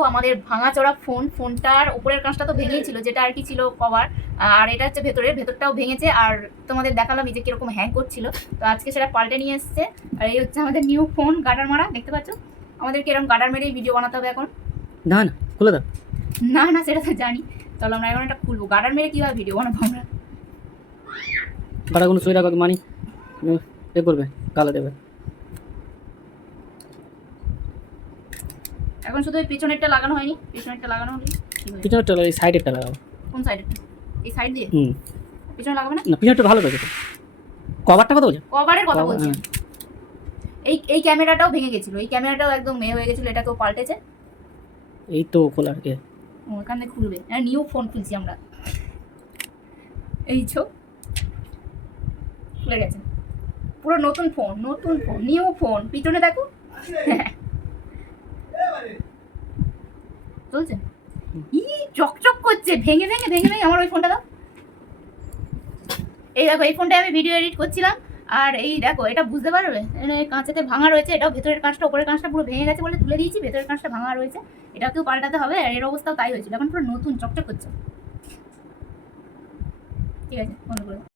দেখো আমাদের ভাঙাচোরা ফোনটার উপরের কাঁচটা তো ভেঙেই ছিল, যেটা আর কি ছিল কভার, আর এটা হচ্ছে ভেতরটাও ভেঙেছে। আর তোমাদের দেখালাম এই যে কিরকম হ্যাং করছিল, তো আজকে সেটা পাল্টে নিয়ে এসছে। আর এই হচ্ছে আমাদের নিউ ফোন, গার্ডার মারা, দেখতে পাচ্ছ। আমাদেরকে এরকম গার্ডার মেরেই ভিডিও বানাতে হবে এখন। না না খুলে দাও। না সেটা তো জানি, চলো আমরা এখন এটা খুলবো। গার্ডার মেরে কীভাবে ভিডিও বানাবো আমরা? গাড়াগুলো শুয়ে রাখো, মানি এ করবে, গালা দেবে। এখন শুধু এই পেছনেরটা লাগানো হয়নি, পেছনেরটা লাগানো হলে পিছনেরটা এই সাইডেরটা লাগাও। কোন সাইডেরটা? এই সাইড দিয়ে? পিছনে লাগাবে না? না পিছনেরটা ভালো পেয়েছে। কভারটা কথা বলছো? কভারের কথা বলছি। এই ক্যামেরাটাও ভেঙে গেছিল, এই ক্যামেরাটাও একদম হয়ে গেছিল, এটাকেও পাল্টেছে। এই তো খোলা ওখানে খুলবে। হ্যাঁ, নিউ ফোন খুলছি আমরা। এই ছো খুলে গেছে, পুরো নতুন ফোন নিউ ফোন। পিছনে দেখো চলছে, ই চকচক করছে। ভেঙে আমার ওই ফোনটা দাও। এই দেখো, এই ফোনটা আমি ভিডিও এডিট করছিলাম, আর এই দেখো এটা বুঝতে পারবে, কাঁচেতে ভাঙা রয়েছে। এটাও ভেতরের কাঁচটা, উপরের কাঁচটা পুরো ভেঙে গেছে বলে তুলে দিয়েছি, ভেতরের কাঁচটা ভাঙা রয়েছে, এটাকেও পাল্টাতে হবে। আর এর অবস্থাও তাই হয়েছিল, এখন পুরো নতুন চকচক করছে। ঠিক আছে, বন্ধ করে।